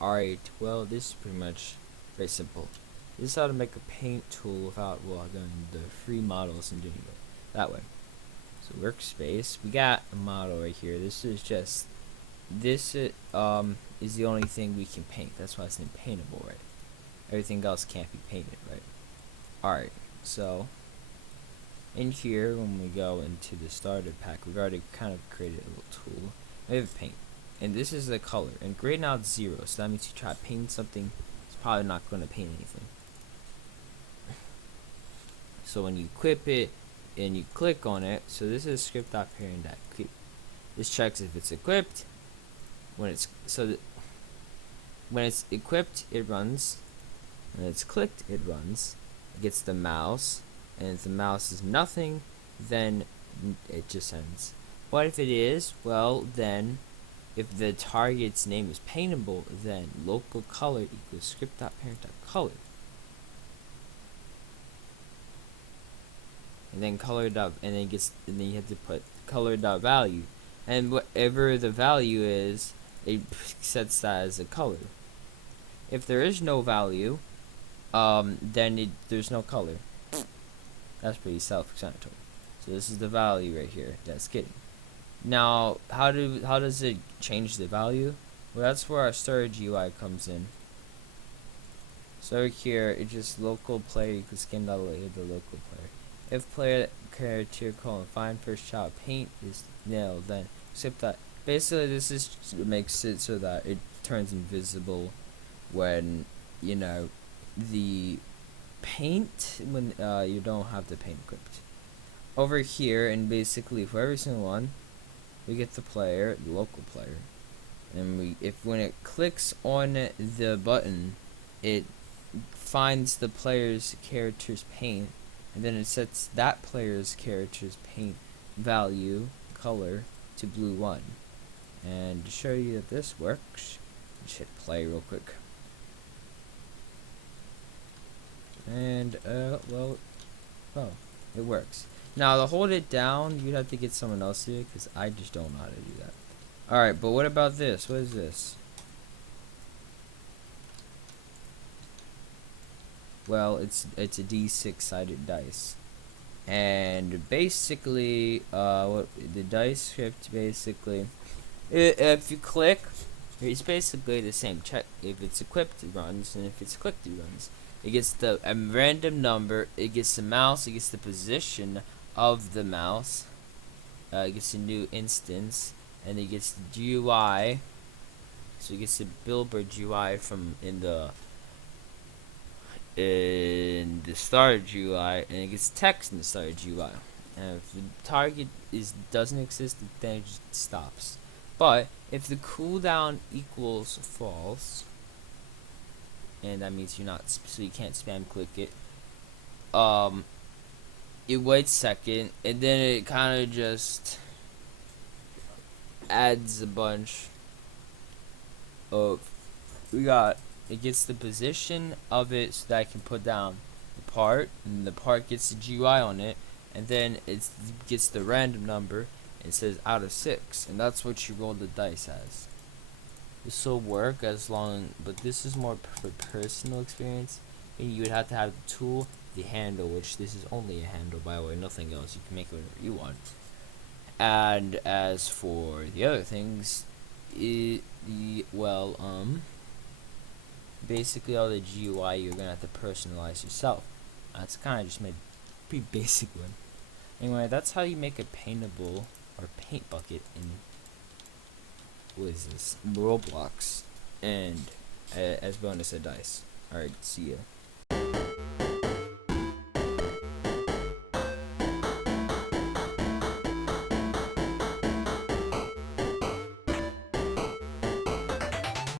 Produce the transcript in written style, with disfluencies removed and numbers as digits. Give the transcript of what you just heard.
Alright, well, this is pretty much very simple. This is how to make a paint tool without, well, going the free models and doing it that way. So workspace, we got a model right here. This is the only thing we can paint. That's why it's named paintable, right? Everything else can't be painted, right? Alright, so in here, when we go into the starter pack, we've already kind of created a little tool. We have paint, and this is the color. And grade now it's 0, so that means you try to paint something, it's probably not going to paint anything. So when you equip it and you click on it, so this is script.parent.equip. This checks if it's equipped. When it's equipped, it runs. When it's clicked, it runs. It gets the mouse, and if the mouse is nothing, then it just ends. But if it is, well, then if the target's name is paintable, then local color equals script.parent.color. And then and then you have to put color.value, and whatever the value is, it sets that as a color. If there is no value, then there's no color. That's pretty self-explanatory. So this is the value right here that's getting. Now, how does it change the value? Well, that's where our storage UI comes in. So here, it's just local player equals skin.label the local player. If player character find first child paint is nil, then except that basically this is makes it so that it turns invisible when the paint when you don't have the paint equipped. Over here, and basically for every single one, we get the local player, and when it clicks on the button, it finds the player's character's paint, and then it sets that player's character's paint value color to blue 1. And to show you that this works, just hit play real quick. And well, oh, it works. Now to hold it down, you'd have to get someone else to do it, because I just don't know how to do that. Alright, but what about this? What is this? Well, it's a D6 sided dice, and basically, what the dice script basically, if you click, it's basically the same. Check if it's equipped, it runs, and if it's clicked, it runs. It gets a random number. It gets the mouse. It gets the position of the mouse. It gets a new instance, and it gets the GUI. So it gets the Billboard GUI from in the starter GUI, and it gets text in the starter GUI. And if the target doesn't exist, then it just stops. But if the cooldown equals false, and that means so you can't spam click it. It waits a second, and then it kind of just adds a bunch of. It gets the position of it so that I can put down the part, and the part gets the GUI on it, and then it gets the random number. It says out of 6, and that's what you roll the dice as. This will work but this is more for personal experience. You would have to have the tool, the handle, which this is only a handle, by the way, nothing else. You can make it whatever you want. And as for the other things, basically all the GUI you're gonna have to personalize yourself. That's kind of just made a pretty basic one. Anyway, that's how you make a paintable or paint bucket in Roblox, and as bonus a dice. Alright, see ya.